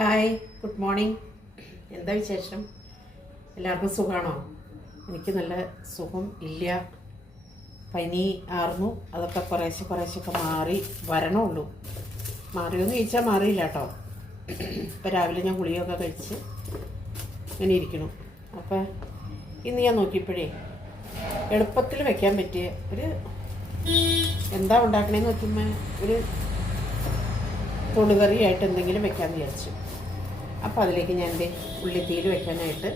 Hi, good morning. എന്താ വിശേഷം? എല്ലാവർക്കും സുഖമാണോ? എനിക്ക് നല്ല സുഖം ഇല്ല. പനി ആർന്നു. അതൊക്കെ കുറേശ്ശൊക്കെ മാറി വരണമുള്ളൂ. മാറിയോന്ന് ചോദിച്ചാൽ മാറിയില്ല കേട്ടോ. ഇപ്പം രാവിലെ ഞാൻ ഗുളികയൊക്കെ കഴിച്ച് ഇങ്ങനെ ഇരിക്കണം. അപ്പം ഇന്ന് ഞാൻ നോക്കിയപ്പോഴേ എളുപ്പത്തിൽ വെക്കാൻ പറ്റിയ ഒരു എന്താ ഉണ്ടാക്കണേന്ന് നോക്കുമ്പോൾ ഒരു തൊടുകറിയായിട്ട് എന്തെങ്കിലും വെക്കാമെന്ന് വിചാരിച്ചു. അപ്പോൾ അതിലേക്ക് ഞാൻ എൻ്റെ ഉള്ളിത്തീയിൽ വെക്കാനായിട്ട്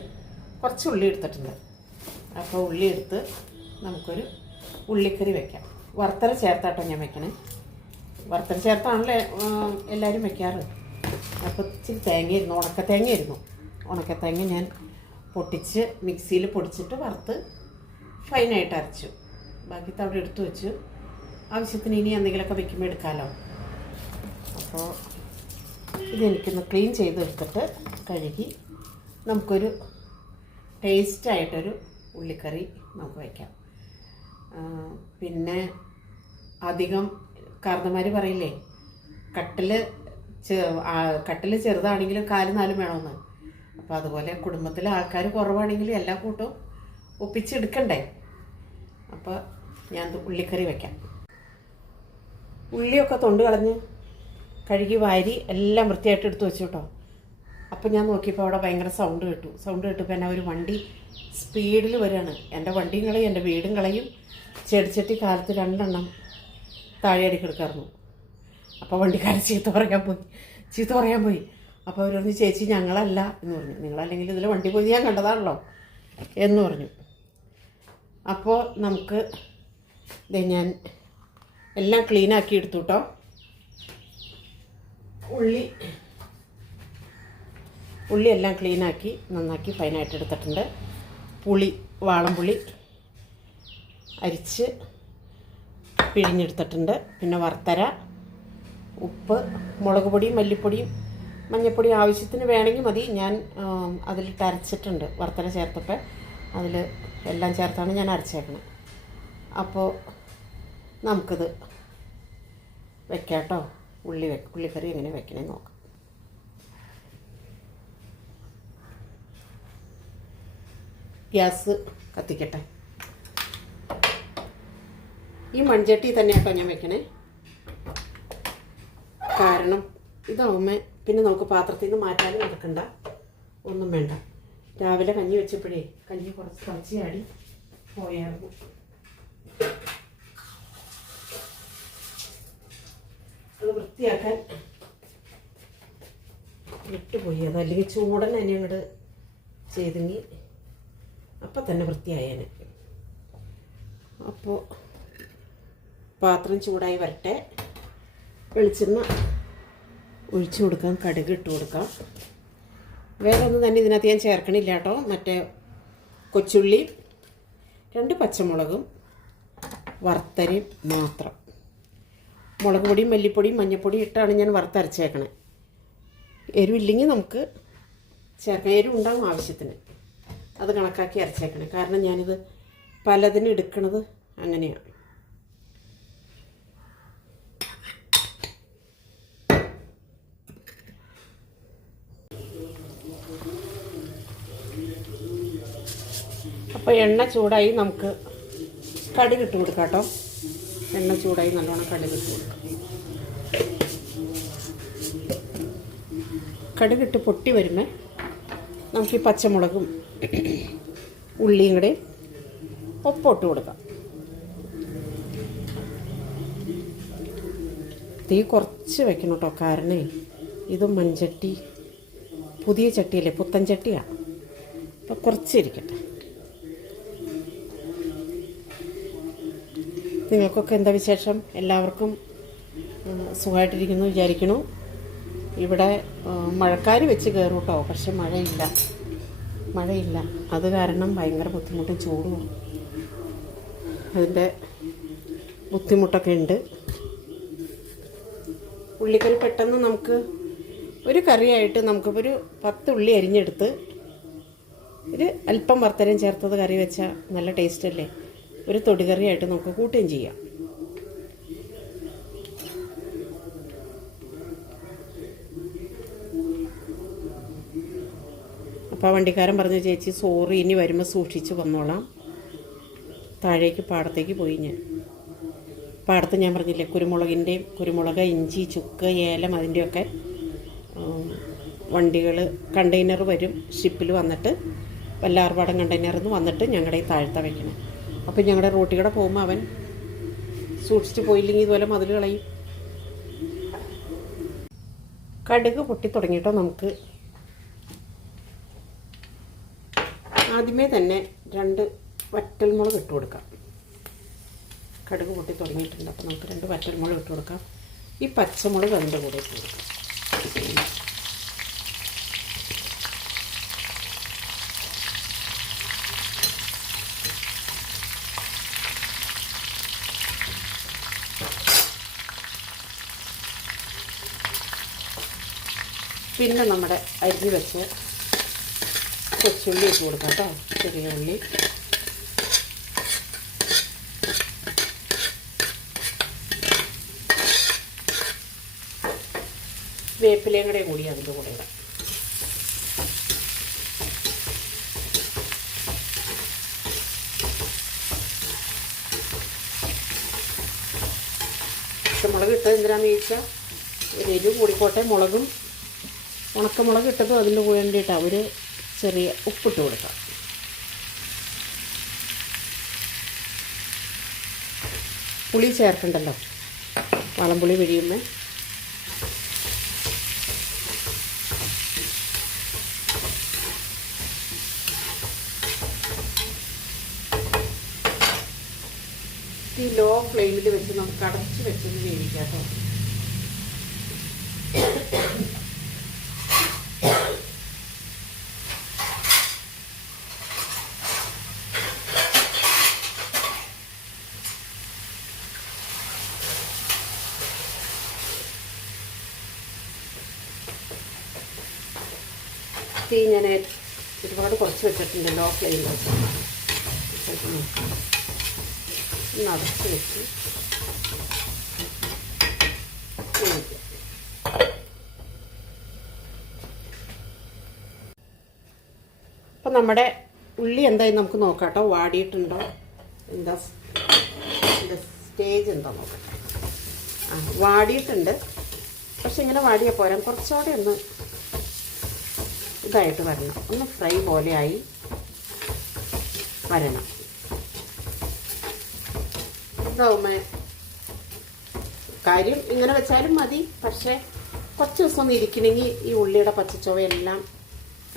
കുറച്ച് ഉള്ളി എടുത്തിട്ടുണ്ട്. അപ്പോൾ ഉള്ളി എടുത്ത് നമുക്കൊരു ഉള്ളിക്കറി വെക്കാം. വറുത്തര ചേർത്താട്ടോ ഞാൻ വെക്കണേ. വറുത്തര ചേർത്താണല്ലോ എല്ലാവരും വെക്കാറ്. അപ്പോൾ ഇച്ചിരി തേങ്ങയായിരുന്നു, ഉണക്കത്തേങ്ങ ഞാൻ പൊട്ടിച്ച് മിക്സിയിൽ പൊടിച്ചിട്ട് വറുത്ത് ഫൈനായിട്ട് അരച്ചു. ബാക്കി അവിടെ എടുത്തു വെച്ചു. ആവശ്യത്തിന് ഇനി എന്തെങ്കിലുമൊക്കെ വെക്കുമ്പോൾ എടുക്കാമല്ലോ. അപ്പോൾ ഇതെനിക്കൊന്ന് ക്ലീൻ ചെയ്തെടുത്തിട്ട് കഴുകി നമുക്കൊരു ടേസ്റ്റായിട്ടൊരു ഉള്ളിക്കറി നമുക്ക് വയ്ക്കാം. പിന്നെ അധികം കാരണന്മാർ പറയില്ലേ, കട്ടിൽ ചെറുതാണെങ്കിലും കാല് നാലും വേണമെന്ന്. അപ്പോൾ അതുപോലെ കുടുംബത്തിലെ ആൾക്കാർ കുറവാണെങ്കിൽ എല്ലാ കൂട്ടവും ഒപ്പിച്ചെടുക്കണ്ടേ. അപ്പോൾ ഞാൻ ഉള്ളിക്കറി വയ്ക്കാം. ഉള്ളിയൊക്കെ തൊണ്ട് കളഞ്ഞ് കഴുകി വാരി എല്ലാം വൃത്തിയായിട്ട് എടുത്ത് വെച്ചു കേട്ടോ. അപ്പം ഞാൻ നോക്കിയപ്പോൾ അവിടെ ഭയങ്കര സൗണ്ട് കേട്ടപ്പോൾ എന്നെ ഒരു വണ്ടി സ്പീഡിൽ വരികയാണ്. എൻ്റെ വണ്ടിയും കളയും എൻ്റെ വീടും കളയും. ചെടിച്ചട്ടി കാലത്ത് 2 എണ്ണം താഴെ അടിക്കെടുക്കായിരുന്നു. അപ്പോൾ വണ്ടിക്കാരൻ ചീത്ത പറയാൻ പോയി. അപ്പോൾ അവർ പറഞ്ഞു, ചേച്ചി ഞങ്ങളല്ല എന്ന് പറഞ്ഞു. നിങ്ങളല്ലെങ്കിൽ ഇതിൽ വണ്ടി പോയി ഞാൻ കണ്ടതാണല്ലോ എന്ന് പറഞ്ഞു. അപ്പോൾ നമുക്ക് ഞാൻ എല്ലാം ക്ലീനാക്കി എടുത്തു കേട്ടോ. ഉള്ളി എല്ലാം ക്ലീനാക്കി നന്നാക്കി ഫൈനായിട്ട് എടുത്തിട്ടുണ്ട്. വാളംപുളി അരിച്ച് പിഴിഞ്ഞെടുത്തിട്ടുണ്ട്. പിന്നെ വറുത്തര, ഉപ്പ്, മുളക് പൊടിയും മല്ലിപ്പൊടിയും മഞ്ഞൾപ്പൊടിയും ആവശ്യത്തിന് വേണമെങ്കിൽ മതി. ഞാൻ അതിലിട്ട് അരച്ചിട്ടുണ്ട്. വറുത്തര ചേർത്തപ്പോൾ അതിൽ എല്ലാം ചേർത്താണ് ഞാൻ അരച്ചേക്കണം. അപ്പോൾ നമുക്കിത് വെക്കാം കേട്ടോ. ഉള്ളിക്കറി എങ്ങനെ വെക്കണമെന്ന് നോക്കാം. ഗ്യാസ് കത്തിക്കട്ടെ. ഈ മൺചട്ടി തന്നെ കേട്ടോ ഞാൻ വെക്കണേ. കാരണം ഇതാവുമ്പോൾ പിന്നെ നമുക്ക് പാത്രത്തിൽ നിന്ന് മാറ്റാനും നടക്കണ്ട, ഒന്നും വേണ്ട. രാവിലെ കഞ്ഞി വെച്ചപ്പോഴേ കഞ്ഞി കുറച്ച് തിളച്ചാടി പോയായിരുന്നു. അത് വൃത്തിയാക്കാൻ വിട്ടുപോയി. അതല്ലെങ്കിൽ ചൂടൻ തന്നെ അങ്ങോട്ട് ചെയ്തെങ്കിൽ അപ്പം തന്നെ വൃത്തിയായേനെ. അപ്പോൾ പാത്രം ചൂടായി വരട്ടെ. വെളിച്ചെണ്ണ ഒഴിച്ചു കൊടുക്കാം, കടുക് ഇട്ട് കൊടുക്കാം. വേറെ ഒന്നും തന്നെ ഇതിനകത്ത് ഞാൻ ചേർക്കണില്ല കേട്ടോ. മറ്റേ കൊച്ചുള്ളി, 2 പച്ചമുളകും വറുത്തരയും മാത്രം. മുളക് പൊടിയും മല്ലിപ്പൊടിയും മഞ്ഞൾപ്പൊടിയും ഇട്ടാണ് ഞാൻ വറുത്തരച്ചേക്കണേ. എരിവില്ലെങ്കിൽ നമുക്ക് ചേർക്കാം. എരിവുണ്ടാകും ആവശ്യത്തിന്, അത് കണക്കാക്കി അരച്ചേക്കണേ. കാരണം ഞാനിത് പലതിനും എടുക്കണത് അങ്ങനെയാണ്. അപ്പോൾ എണ്ണ ചൂടായി, നമുക്ക് കടുക് ഇട്ട് കൊടുക്കാം കേട്ടോ. എണ്ണ ചൂടായി നല്ലോണം കടുക് ഇട്ട് കൊടുക്കാം. കടുകിട്ട് പൊട്ടി വരുമ്പോൾ നമുക്ക് ഈ പച്ചമുളകും ഉള്ളിയും കൂടെ ഒപ്പിട്ട് കൊടുക്കാം. തീ കുറച്ച് വെക്കണം കേട്ടോ. കാരണം ഇത് മൺചട്ടി, പുതിയ ചട്ടിയല്ലേ, പുത്തൻ ചട്ടിയാണ്. അപ്പോൾ കുറച്ചിരിക്കട്ടെ. നിങ്ങൾക്കൊക്കെ എന്താ വിശേഷം? എല്ലാവർക്കും സുഖമായിട്ടിരിക്കുന്നു വിചാരിക്കണു. ഇവിടെ മഴക്കാർ വെച്ച് കയറും കേട്ടോ. പക്ഷെ മഴയില്ല. അത് കാരണം ഭയങ്കര ബുദ്ധിമുട്ടും ചൂടും അതിൻ്റെ ബുദ്ധിമുട്ടൊക്കെ ഉണ്ട്. ഉള്ളിക്കറി പെട്ടെന്ന് നമുക്ക് ഒരു കറിയായിട്ട് നമുക്കിപ്പോൾ ഒരു 10 ഉള്ളി അരിഞ്ഞെടുത്ത് ഒരു അല്പം വറുത്തരം ചേർത്തത് കറി വെച്ചാൽ നല്ല ടേസ്റ്റ് അല്ലേ. ഒരു തൊടുകറിയായിട്ട് നമുക്ക് കൂട്ടുകയും ചെയ്യാം. അപ്പോൾ ആ വണ്ടിക്കാരൻ പറഞ്ഞു, ചേച്ചി സോറി, ഇനി വരുമ്പോൾ സൂക്ഷിച്ച് വന്നോളാം. താഴേക്ക് പാടത്തേക്ക് പോയി. ഞാൻ പാടത്ത് ഞാൻ പറഞ്ഞില്ലേ കുരുമുളക്, ഇഞ്ചി, ചുക്ക്, ഏലം അതിൻ്റെയൊക്കെ വണ്ടികൾ കണ്ടെയ്നർ വരും. ഷിപ്പിൽ വന്നിട്ട് വല്ലാർപാടം കണ്ടെയ്നറിൽ നിന്ന് വന്നിട്ട് ഞങ്ങളുടെ ഈ താഴ്ത്ത വയ്ക്കണം. അപ്പോൾ ഞങ്ങളുടെ റോട്ടിലൂടെ പോകുമ്പോൾ അവൻ സൂക്ഷിച്ച് പോയില്ലെങ്കിൽ ഇതുപോലെ മതിൽ കളയും. കടുക് പൊട്ടി തുടങ്ങിയിട്ടോ. നമുക്ക് ആദ്യമേ തന്നെ 2 വറ്റൽമുളക് ഇട്ട് കൊടുക്കാം. കടുക് പൊട്ടി തുടങ്ങിയിട്ടുണ്ട്. അപ്പോൾ നമുക്ക് 2 വറ്റൽമുളക് ഇട്ട് കൊടുക്കാം. ഈ പച്ചമുളക് അതിൻ്റെ കൂടെ ഇട്ട് കൊടുക്കാം. പിന്നെ നമ്മുടെ അരിഞ്ഞ് വെച്ച് കൊച്ചുള്ളി ഇട്ട് കൊടുക്കാം കേട്ടോ. ചെറിയ ഉള്ളി, വേപ്പിലയും കൂടി അതിൻ്റെ കൂടെ ഇടാം. പച്ചമുളക് ഇട്ടത് എന്തിനാണെന്ന് ചോദിച്ചാൽ എരിവ് കൂടിക്കോട്ടെ. മുളകും ഉണക്കമുളക് ഇട്ടതും അതിൻ്റെ വേണ്ടിയിട്ടാണ്. ഒരു ചെറിയ ഉപ്പിട്ട് കൊടുക്കാം. പുളി ചേർക്കണ്ടല്ലോ, വളംപുളി പിഴിയുമ്പോൾ. ഈ ലോ ഫ്ലെയിമിൽ വെച്ച് നമുക്ക് അടച്ച് വെച്ചൊന്ന് വേവിക്കാം കേട്ടോ. തീ ഞാൻ ഒരുപാട് കുറച്ച് വെച്ചിട്ടുണ്ട്. ലോ ഫ്ലെയിമിൽ ഒന്ന് അടച്ച് വെച്ച് വേവിക്കാം. അപ്പം നമ്മുടെ ഉള്ളി എന്തായി നമുക്ക് നോക്കാം കേട്ടോ. വാടിയിട്ടുണ്ടോ, എന്താ സ്റ്റേജ് എന്താ നോക്കട്ടെ. വാടിയിട്ടുണ്ട്. പക്ഷെ ഇങ്ങനെ വാടിയാൽ പോരാ, കുറച്ചുകൂടെ ഒന്ന് ഇതായിട്ട് വരണം. ഒന്ന് ഫ്രൈ പോലെയായി വരണം. ഇതാവുമ്പോൾ കാര്യം ഇങ്ങനെ വെച്ചാലും മതി. പക്ഷേ കുറച്ച് ദിവസം ഒന്ന് ഇരിക്കണമെങ്കിൽ ഈ ഉള്ളിയുടെ പച്ചച്ചുവയെല്ലാം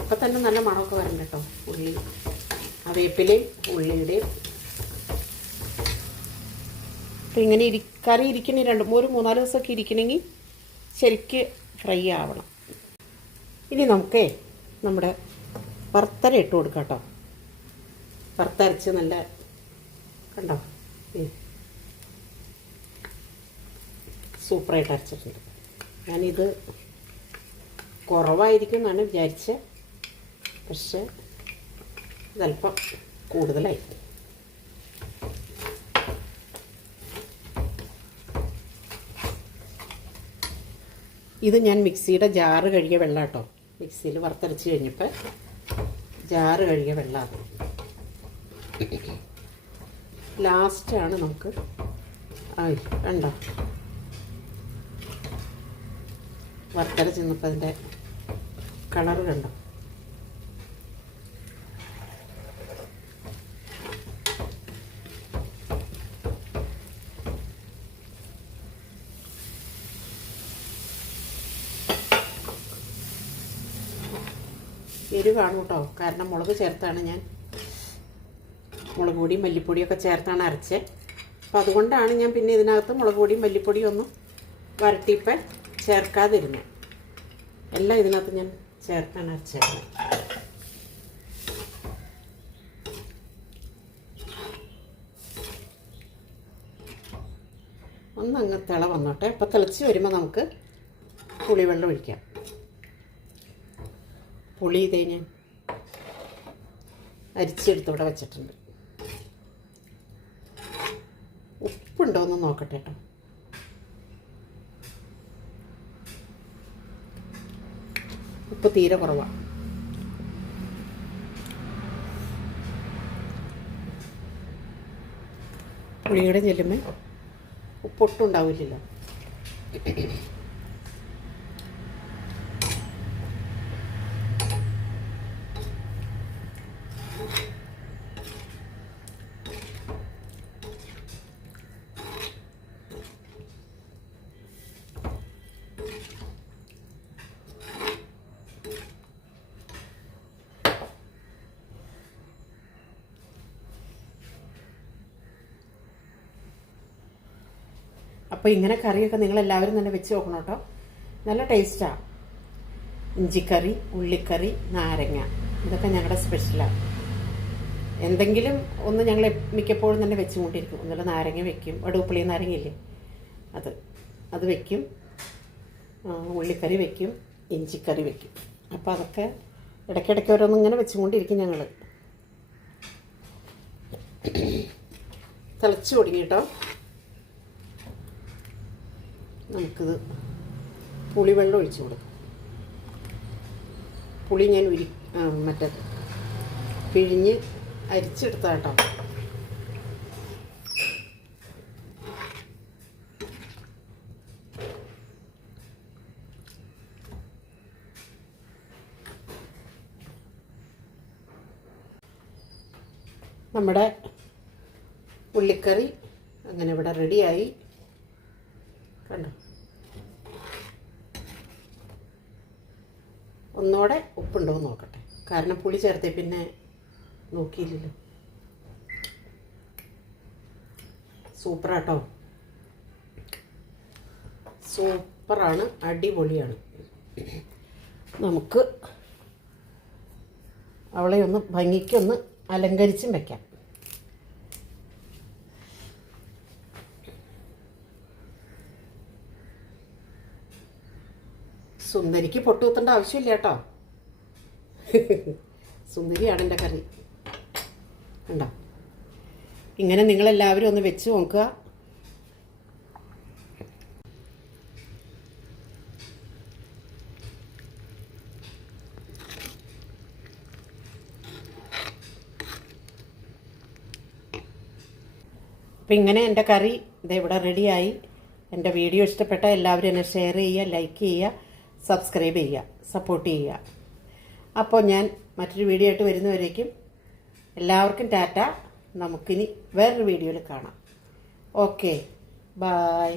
ഇപ്പം തന്നെ നല്ല മണമൊക്കെ വരണം കേട്ടോ. ഉള്ളി, ആ വേപ്പിലയും ഉള്ളിയുടെയും. അപ്പം ഇങ്ങനെ കറി ഇരിക്കണേ 2-3-4 ദിവസമൊക്കെ ഇരിക്കണമെങ്കിൽ ശരിക്ക് ഫ്രൈ ആവണം. ഇനി നമുക്ക് നമ്മുടെ വറുത്തര ഇട്ട് കൊടുക്കാം കേട്ടോ. വറുത്തരച്ച് നല്ല കണ്ടോ, സൂപ്പറായിട്ട് അരച്ചിട്ടുണ്ട്. ഞാനിത് കുറവായിരിക്കും എന്നാണ് വിചാരിച്ചത്, പക്ഷെ ഇതല്പം കൂടുതലായി. ഇത് ഞാൻ മിക്സിയുടെ ജാറ് കഴുകിയ വെള്ളം കേട്ടോ. മിക്സിയിൽ വറുത്തരച്ച് കഴിഞ്ഞപ്പോൾ ജാറ് കഴുകിയ വെള്ളം. ലാസ്റ്റാണ് നമുക്ക് കണ്ടോ വറുത്തരച്ച് നിന്നപ്പോൾ അതിൻ്റെ കളറ് കണ്ടോ. എരിവ് കാണും കേട്ടോ, കാരണം മുളക് ചേർത്താണ് ഞാൻ. മുളക് പൊടിയും മല്ലിപ്പൊടിയൊക്കെ ചേർത്താണ് അരച്ചത്. അപ്പോൾ അതുകൊണ്ടാണ് ഞാൻ പിന്നെ ഇതിനകത്ത് മുളക് പൊടിയും മല്ലിപ്പൊടിയും ഒന്നും വരട്ടിയിപ്പം ചേർക്കാതിരുന്നു. എല്ലാം ഇതിനകത്ത് ഞാൻ ചേർത്താണ് അരച്ചേക്കുന്നത്. ഒന്നങ്ങ് തിള വന്നോട്ടെ. അപ്പോൾ തിളച്ച് വരുമ്പോൾ നമുക്ക് പുളിവെള്ളം ഒഴിക്കാം. പുളി ഇതേ ഞാൻ അരിച്ചെടുത്ത് ഇവിടെ വെച്ചിട്ടുണ്ട്. ഉപ്പുണ്ടോ എന്ന് നോക്കട്ടെ കേട്ടോ. ഉപ്പ് തീരെ കുറവാണ്. പുളിയുടെ ചെല്ലുമ്പോൾ ഉപ്പൊട്ടും ഉണ്ടാവില്ലല്ലോ. അപ്പോൾ ഇങ്ങനെ കറിയൊക്കെ നിങ്ങളെല്ലാവരും തന്നെ വെച്ച് നോക്കണം കേട്ടോ. നല്ല ടേസ്റ്റാണ്. ഇഞ്ചിക്കറി, ഉള്ളിക്കറി, നാരങ്ങ, ഇതൊക്കെ ഞങ്ങളുടെ സ്പെഷ്യലാണ്. എന്തെങ്കിലും ഒന്ന് ഞങ്ങൾ മിക്കപ്പോഴും തന്നെ വെച്ചുകൊണ്ടിരിക്കും. ഒന്നുമില്ല നാരങ്ങ വെക്കും, വടുപ്പുളി നാരങ്ങയില്ലേ അത് വെക്കും, ഉള്ളിക്കറി വെക്കും, ഇഞ്ചിക്കറി വെക്കും. അപ്പോൾ അതൊക്കെ ഇടയ്ക്കിടയ്ക്ക് ഓരോന്നും ഇങ്ങനെ വെച്ചുകൊണ്ടിരിക്കും ഞങ്ങൾ. തിളച്ച് തുടങ്ങി കേട്ടോ. നമുക്കിത് പുളിവെള്ളം ഒഴിച്ചു കൊടുക്കും. പുളി ഞാൻ മറ്റേ പിഴിഞ്ഞ് അരിച്ചെടുത്ത കേട്ടോ. നമ്മുടെ ഉള്ളിക്കറി അങ്ങനെ ഇവിടെ റെഡിയായി. കണ്ടോ, ഒന്നുകൂടെ ഉപ്പുണ്ടോ എന്ന് നോക്കട്ടെ, കാരണം പുളി ചേർത്തേ പിന്നെ നോക്കിയില്ലല്ലോ. സൂപ്പറാട്ടോ, സൂപ്പറാണ്, അടിപൊളിയാണ്. നമുക്ക് അവളെ ഒന്ന് ഭംഗിക്കൊന്ന് അലങ്കരിച്ചും വെക്കാം. സുന്ദരിക്ക് പൊട്ടുകുത്തേണ്ട ആവശ്യമില്ല കേട്ടോ. സുന്ദരിയാണ് എൻ്റെ കറി. കണ്ടോ, ഇങ്ങനെ നിങ്ങളെല്ലാവരും ഒന്ന് വെച്ച് നോക്കുക. അപ്പം ഇങ്ങനെ എൻ്റെ കറി ഇവിടെ റെഡിയായി. എൻ്റെ വീഡിയോ ഇഷ്ടപ്പെട്ട എല്ലാവരും എന്നെ ഷെയർ ചെയ്യുക, ലൈക്ക് ചെയ്യുക, സബ്സ്ക്രൈബ് ചെയ്യുക, സപ്പോർട്ട് ചെയ്യുക. അപ്പോൾ ഞാൻ മറ്റൊരു വീഡിയോ ആയിട്ട് വരുന്നവരേക്കും എല്ലാവർക്കും ടാറ്റ. നമുക്കിനി വേറൊരു വീഡിയോയിൽ കാണാം. Okay, by.